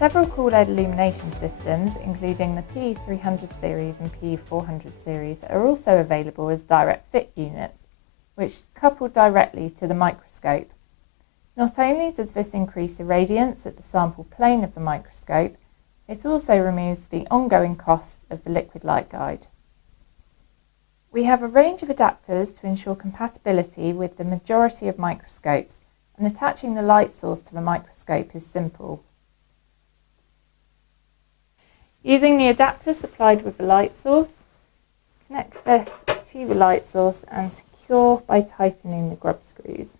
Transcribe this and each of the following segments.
Several CoolLED illumination systems, including the P300 series and P400 series, are also available as direct fit units, which couple directly to the microscope. Not only does this increase irradiance at the sample plane of the microscope, it also removes the ongoing cost of the liquid light guide. We have a range of adapters to ensure compatibility with the majority of microscopes, and attaching the light source to the microscope is simple. Using the adapter supplied with the light source, connect this to the light source and secure by tightening the grub screws.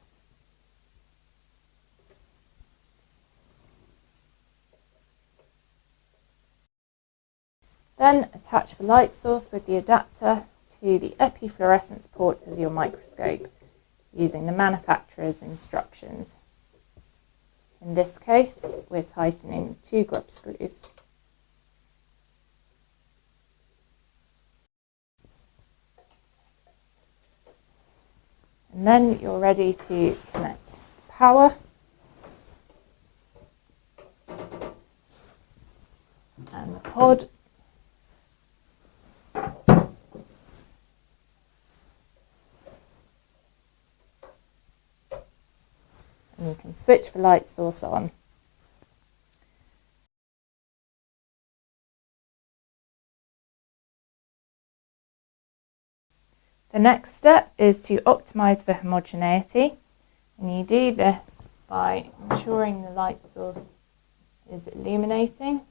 Then attach the light source with the adapter to the epifluorescence port of your microscope using the manufacturer's instructions. In this case, we're tightening the 2 grub screws. And then you're ready to connect the power and the pod. And you can switch the light source on. The next step is to optimize the homogeneity, and you do this by ensuring the light source is illuminating.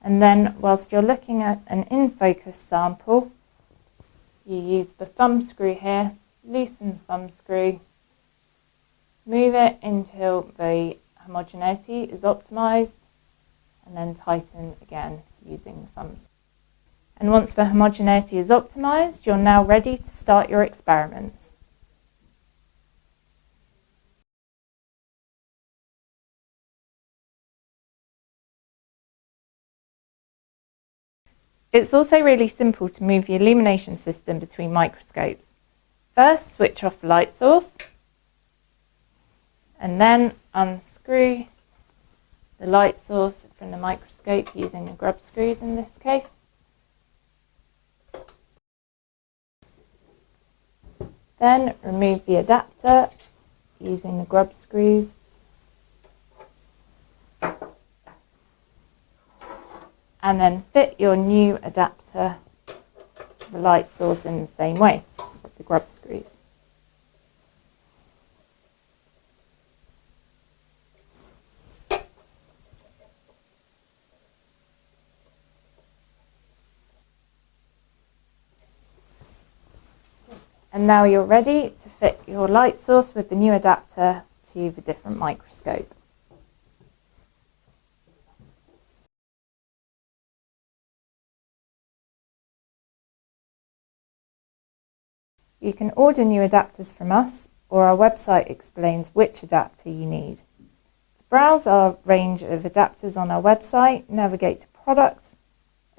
And then whilst you're looking at an in-focus sample, you use the thumb screw here, loosen the thumb screw, move it until the homogeneity is optimized, and then tighten again using the thumb screw. And once the homogeneity is optimized, you're now ready to start your experiments. It's also really simple to move the illumination system between microscopes. First, switch off the light source, and then unscrew the light source from the microscope using the grub screws in this case. Then remove the adapter using the grub screws. And then fit your new adapter to the light source in the same way with the grub screws. And now you're ready to fit your light source with the new adapter to the different microscope. You can order new adapters from us, or our website explains which adapter you need. To browse our range of adapters on our website, navigate to Products,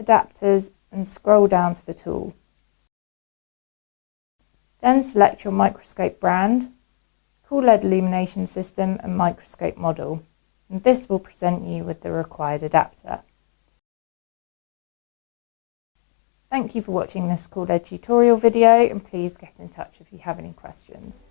Adapters, and scroll down to the tool. Then select your microscope brand, CoolLED illumination system and microscope model, and this will present you with the required adapter. Thank you for watching this CoolLED tutorial video, and please get in touch if you have any questions.